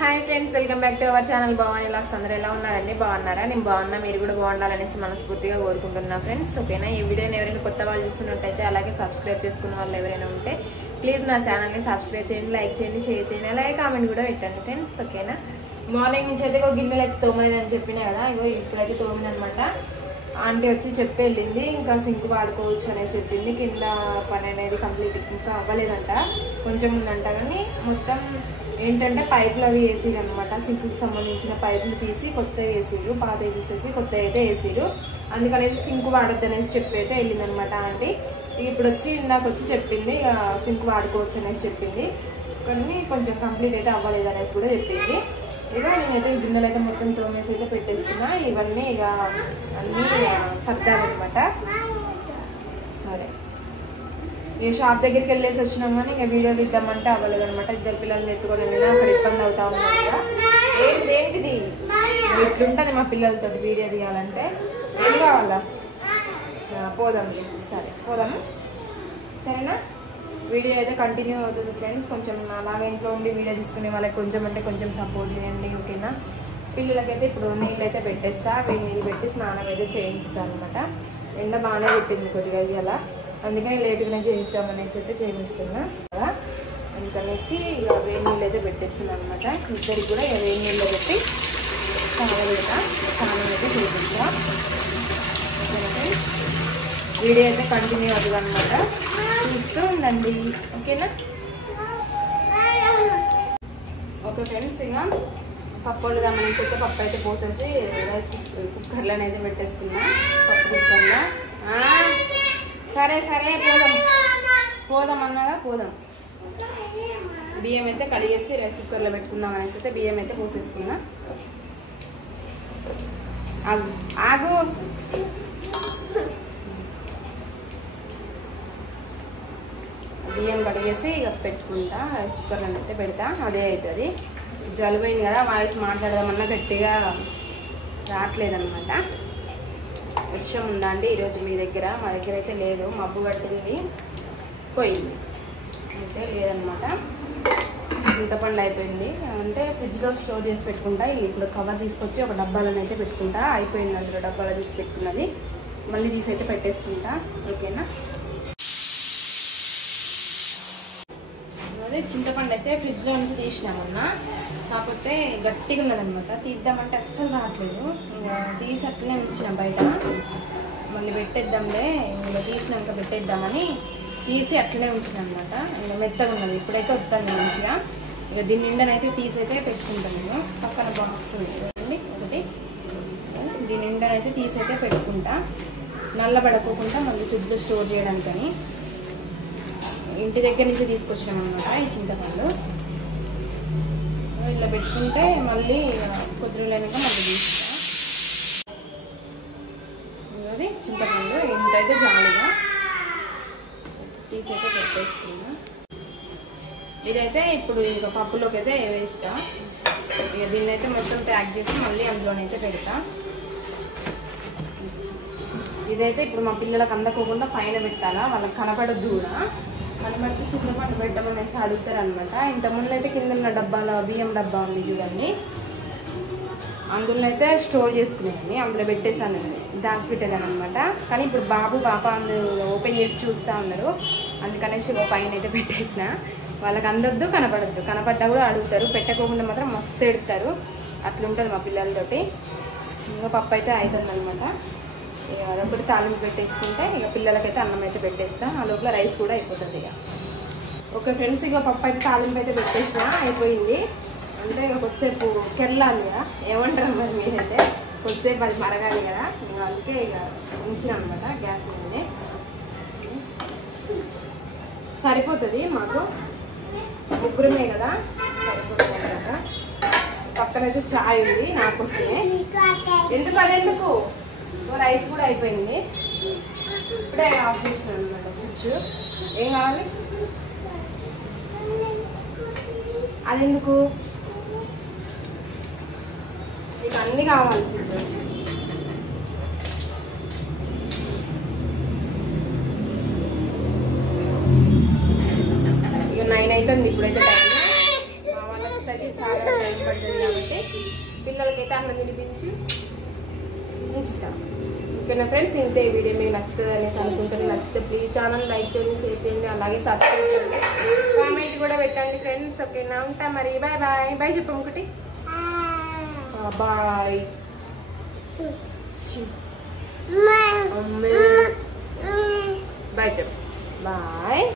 Hi friends, welcome back to our channel Bhavani vlogs. అందరూ ఎలా ఉన్నారండి? బాగున్నారా? నేను బాగున్నా, మీరు కూడా బాగుండాలనేసి మనస్ఫూర్తిగా కోరుకుంటున్నా ఫ్రెండ్స్. ఓకేనా? ఈ వీడియోని ఎవరైనా కొత్త వాళ్ళు చూస్తున్నట్టయితే, అలాగే సబ్స్క్రైబ్ చేసుకున్న వాళ్ళు ఎవరైనా ఉంటే ప్లీజ్ నా ఛానల్ని సబ్స్క్రైబ్ చేయండి, లైక్ చేయండి, షేర్ చేయండి, అలాగే కామెంట్ కూడా పెట్టండి ఫ్రెండ్స్. ఓకేనా? మార్నింగ్ నుంచి అయితే గిన్నెలు అయితే తోమలేదని చెప్పినా కదా, ఇగో ఇప్పుడైతే తోమినమాట. ఆంటీ వచ్చి చెప్పి వెళ్ళింది, ఇంకా సింక్ వాడుకోవచ్చు అనేసి చెప్పింది. కింద పని అనేది కంప్లీట్ ఇంకా అవ్వలేదంట, కొంచెం ఉందంట. కానీ మొత్తం ఏంటంటే పైపులు అవి వేసిరు అనమాట. సింక్కి సంబంధించిన పైపులు తీసి కొత్త వేసిరు, పాత తీసేసి కొత్త అయితే వేసిరు. అందుకనేసి సింక్ వాడద్దు అనేసి చెప్పి అయితే వెళ్ళిందనమాట ఆంటీ. ఇప్పుడు వచ్చి నాకు వచ్చి చెప్పింది సింక్ వాడుకోవచ్చు అనేసి చెప్పింది. కానీ కొంచెం కంప్లీట్ అయితే అవ్వలేదు అనేసి కూడా చెప్పింది. ఇక నేనైతే గిన్నెలు అయితే మొత్తం తోమేసి అయితే పెట్టేసుకున్నా. ఇవన్నీ ఇక అన్నీ సర్దాలన్నమాట. సరే, ఇక షాప్ దగ్గరికి వెళ్ళేసి వచ్చినాం, కానీ ఇక వీడియోలు ఇద్దామంటే అవ్వలేదు అనమాట. ఇద్దరు పిల్లల్ని ఎత్తుకొని వెళ్ళినా అక్కడ ఇబ్బంది అవుతా ఉన్నాను కదా. ఏంటిది ఇట్లుంటుంది మా పిల్లలతో వీడియో తీయాలంటే. ఏం కావాలా? పోదాం. సరే పోదాము, సరేనా? వీడియో అయితే కంటిన్యూ అవుతుంది ఫ్రెండ్స్. కొంచెం అలాగే ఇంట్లో ఉండి వీడియో తీసుకునే వాళ్ళకి కొంచెం అంటే కొంచెం సపోర్ట్ చేయండి, ఓకేనా? పిల్లలకైతే ఇప్పుడు నీళ్ళు అయితే పెట్టేస్తా, వేడి నీళ్ళు పెట్టి స్నానం అయితే చేయిస్తాను అనమాట. ఎండ బాగానే పెట్టింది కొద్దిగా ఇలా, అందుకని లేటుగానే చేయిస్తామనేసి అయితే చేయిస్తున్నా కదా. అందుకనేసి ఇక వేడి నీళ్ళు అయితే పెట్టేస్తున్నాను అనమాట. ఇద్దరికి కూడా ఇక వేడి నీళ్ళు పెట్టి స్నానం అయితే చేయిస్తా. వీడియో అయితే కంటిన్యూ అవుతుంది అనమాట, చూస్తూ ఉండండి, ఓకేనా? ఓకే ఫ్రెండ్స్, ఇక పప్పు వండుదామని చెప్పి పప్పు అయితే పోసేసి రైస్ కుక్కర్లోనే అయితే పెట్టేసుకున్నా. పప్పు కుక్కర్లో. సరే సరే పోదాం అన్నదా, పోదాం. బియ్యం అయితే కడిగేసి రైస్ కుక్కర్లో పెట్టుకుందాం అనేసి అయితే బియ్యం అయితే పోసేసుకున్నా. ఆగు బియ్యం కడిగేసి ఇక పెట్టుకుంటా, రైస్ కుక్కర్లో అయితే పెడతా. అదే అవుతుంది. జలుబైంది కదా, వాయిస్ మాట్లాడదామన్నా గట్టిగా రావట్లేదన్నమాట. వర్షం ఉందా అండి ఈరోజు మీ దగ్గర? మా దగ్గర అయితే లేదు, మబ్బు పట్టింది, పోయింది అయితే లేదనమాట. చింతపండు అయిపోయింది అంటే ఫ్రిడ్జ్లో స్టోర్ చేసి పెట్టుకుంటా. ఇప్పుడు కవర్ తీసుకొచ్చి ఒక డబ్బాలను అయితే పెట్టుకుంటా. అయిపోయింది, అందులో డబ్బాలో తీసి పెట్టుకున్నది మళ్ళీ తీసి అయితే పెట్టేసుకుంటా, ఓకేనా? అదే చింతపండు అయితే ఫ్రిడ్జ్లో నుంచి తీసినామన్నా, కాకపోతే గట్టిగా ఉన్నదనమాట. తీద్దామంటే అస్సలు రావట్లేదు. తీసి అట్లనే ఉంచినాం బయట, మళ్ళీ పెట్టేద్దాంలే ఇంకా తీసినాక పెట్టేద్దామని తీసి అట్లనే ఉంచినాం అనమాట. ఇంకా మెత్తగా ఉన్నది. ఇప్పుడైతే వస్తాను మంచిగా. ఇక దీని నిండనైతే తీసి అయితే పెట్టుకుంటాను నేను. పక్కన బాక్స్ చూడండి ఒకటి, దీని నిండనైతే తీసి అయితే పెట్టుకుంటా, నల్లబడకోకుండా మళ్ళీ ఫ్రిడ్జ్లో స్టోర్ చేయడానికని. ఇంటి దగ్గర నుంచి తీసుకొచ్చినాం అనమాట ఈ చింతపండు. ఇలా పెట్టుకుంటే మళ్ళీ కొద్ది రోజులైనాక మళ్ళీ తీసుకుంటా. అది చింతపండు ఇంతైతే జాలీగా తీసైతే పెట్టేసుకున్నా. ఇదైతే ఇప్పుడు ఇంకా పప్పులోకి అయితే వేస్తా. ఇక దీన్ని అయితే మొత్తం ప్యాక్ చేసి మళ్ళీ అందులోనైతే పెడతా. ఇదైతే ఇప్పుడు మా పిల్లలకు అందకోకుండా పైన పెట్టాలా, వాళ్ళకి కనపడద్దు కూడా. కనబడితే చింతపండు పెట్టమనేసి అడుగుతారు అనమాట. ఇంతకుముందు అయితే కింద ఉన్న డబ్బాలో బియ్యం డబ్బా ఉంది చూడండి, అందులో అయితే స్టోర్ చేసుకునేదాన్ని, అందులో పెట్టేసాను, దాచిపెట్టేదాన్ని అనమాట. కానీ ఇప్పుడు బాబు పాప అందులో ఓపెన్ చేసి చూస్తూ ఉన్నారు, అందుకనేసి పైన అయితే పెట్టేసిన. వాళ్ళకి అందొద్దు, కనపడద్దు. కనపడ్డా కూడా అడుగుతారు, పెట్టకోకుండా మాత్రం మస్తు ఎడతారు. అట్లుంటుంది మా పిల్లలతోటి. ఇంకా పప్పు అయితే అవుతుంది అనమాట. ఇక అదొకటి తాలింపు పెట్టేసుకుంటే ఇక పిల్లలకైతే అన్నం అయితే పెట్టేస్తా. ఆ లోపల రైస్ కూడా అయిపోతుంది ఇక. ఓకే ఫ్రెండ్స్, ఇక పప్పు అయితే తాలింపు అయితే పెట్టేసిన, అయిపోయింది. అంటే ఇక కొద్దిసేపు కెరలాలి కదా, ఏమంటారు మరి మీరైతే, కొద్దిసేపు అది మరగాలి కదా. అందుకే ఇక ఉంచిన అనమాట గ్యాస్ మీదనే. సరిపోతుంది మాకు, ముగ్గురమే కదా, సరిపోతుంది అనమాట. పక్కనైతే చాయ్ ఉంది నాకోసమే. ఎందుకు అదెందుకు, రైస్ కూడా అయిపోయింది. ఇప్పుడే ఆఫ్ చేసినాను అనమాట స్విచ్. ఏం కావాలి? అదెందుకు, ఇక అన్నీ కావాలి స్విచ్. ఇక 9 అవుతుంది ఇప్పుడైతే టైం. మా వాళ్ళకి చాలా టైం పిల్లలకైతే అన్నం తినిపించి ఉంచుతాం. ఓకేనా ఫ్రెండ్స్, ఇంతే వీడియో మీకు నచ్చుతుంది అనేసి అనుకుంటాను. నచ్చితే ప్లీజ్ ఛానల్ లైక్ చేయండి, షేర్ చేయండి, అలాగే సబ్స్క్రైబ్ చేయండి, కామెంట్ కూడా పెట్టండి ఫ్రెండ్స్. ఓకేనా, ఉంటా మరి. Bye bye. బాయ్ చెప్పు ఒకటి. బాయ్ బాయ్ చెప్పు. బాయ్.